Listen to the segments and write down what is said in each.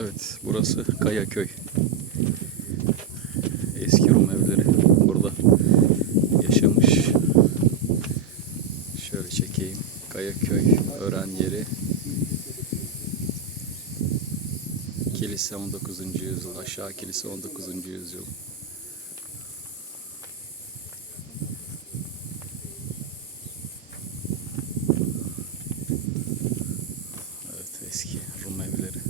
Evet, burası Kayaköy. Eski Rum evleri burada yaşamış. Şöyle çekeyim. Kayaköy öğren yeri. Kilise 19. yüzyıl, aşağı kilise 19. yüzyıl. Evet, eski Rum evleri.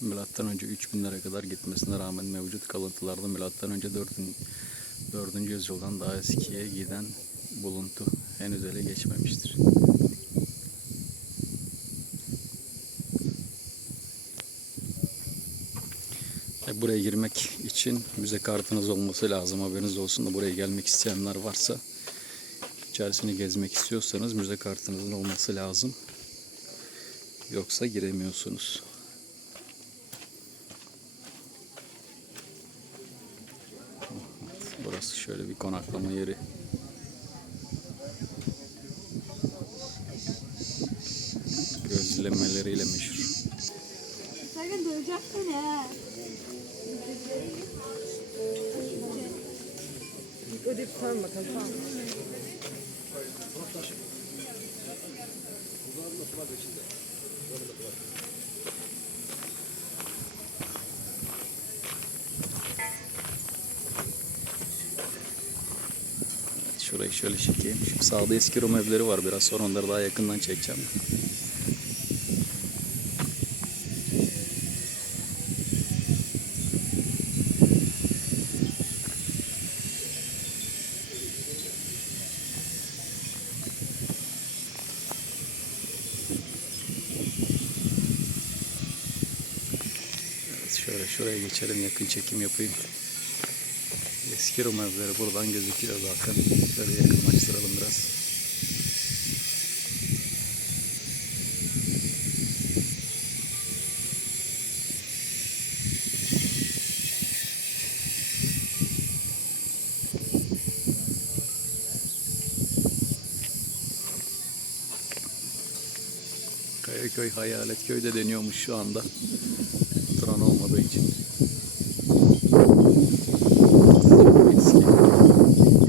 Milattan önce 3000'lere kadar gitmesine rağmen mevcut kalıntılarda milattan önce 4. 4. yüzyıldan daha eskiye giden buluntu henüz ele geçmemiştir. E, Buraya girmek için müze kartınız olması lazım. Haberiniz olsun da buraya gelmek isteyenler varsa içerisini gezmek istiyorsanız müze kartınızın olması lazım. Yoksa giremiyorsunuz. Burası şöyle bir konaklama yeri. Gözlemeleriyle meşhur. Sakın dövecek seni ha. Ödeyip bakalım. Tamam. Şurayı şöyle çekeyim. Şu sağda eski Rum evleri var. Biraz sonra onları daha yakından çekeceğim. Evet, şöyle şuraya geçelim. Yakın çekim yapayım. Eski Rum evleri buradan gözüküyor zaten. Şöyle yakınlaştıralım biraz. Kayaköy Hayalet Köy de deniyormuş şu anda. Tren olmadığı için. Wojewódzkiej.